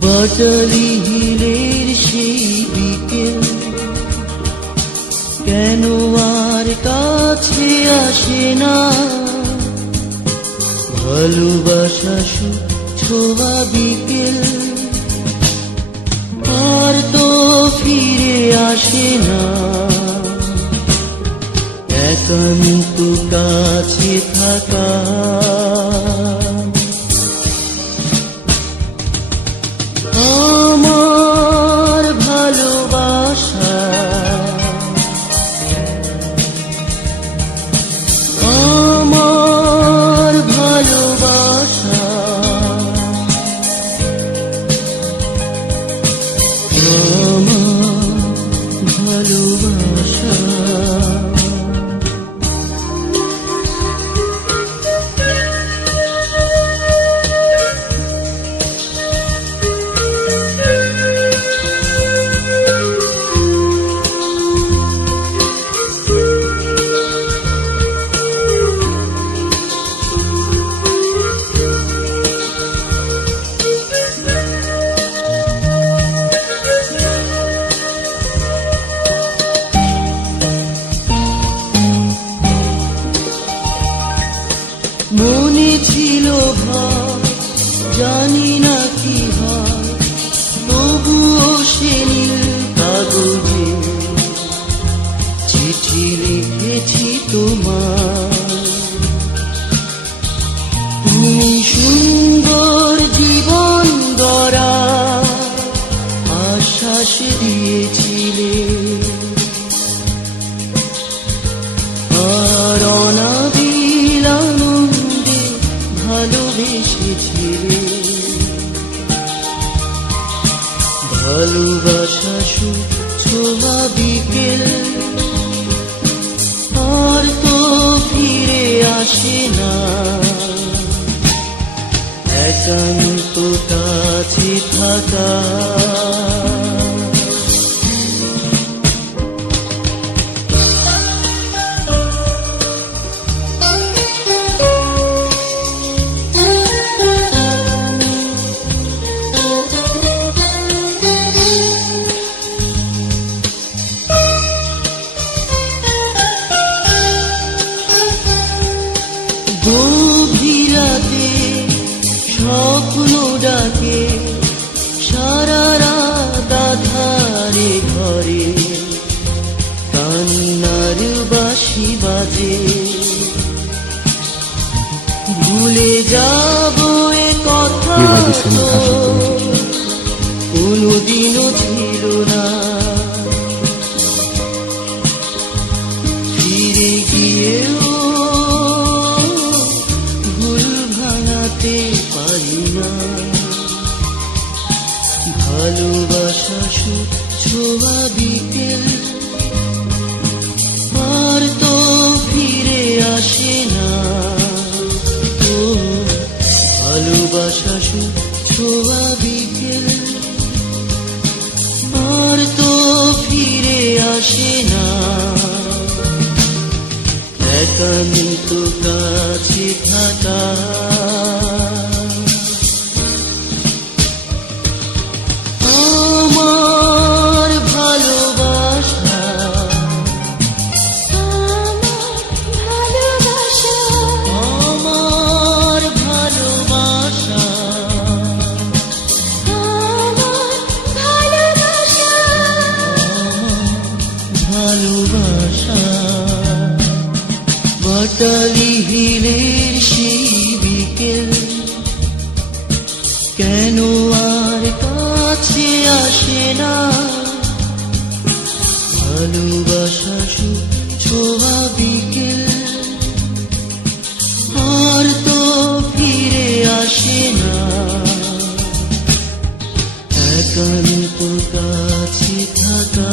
বাটালি হিলের সেই বিকেল কেন আর কাছে আসে না? ভালোবাসা সু ছোয়া বিকেল। আর তো ফিরে আসে না। একান্ত কাছে থাকা। মনে ছিল ভাব জানি না কি তবুও সে কাগজে চিঠি লিখেছি তোমার তুমি ভালোবেসেছিলে ভালোবাসা সু ছোয়া বিকেল আর তো ফিরে আসে না। একান্ত কাছে থাকা। গভীরাতে স্বপ্ন ডাকে সারা রাত আধারে ঘরে কান্নার বাসি বাজে। ভুলে যাব এ কথা কোনোদিনও ছিল না। ভালোবাসা ছোয়া বিকেল। আর তো ফিরে আসে না। ও, ভালোবাসা ছোয়া বিকেল। আর তো ফিরে আসে না। একান্ত কাছে থাকা। আশা বাটালি হিলের সেই বিকেল কেন আর কাছে আসে না? ভালোবাসা শু ছোয়া বিকেল আর তো ফিরে আসে না। একান্ত কাছে থাকা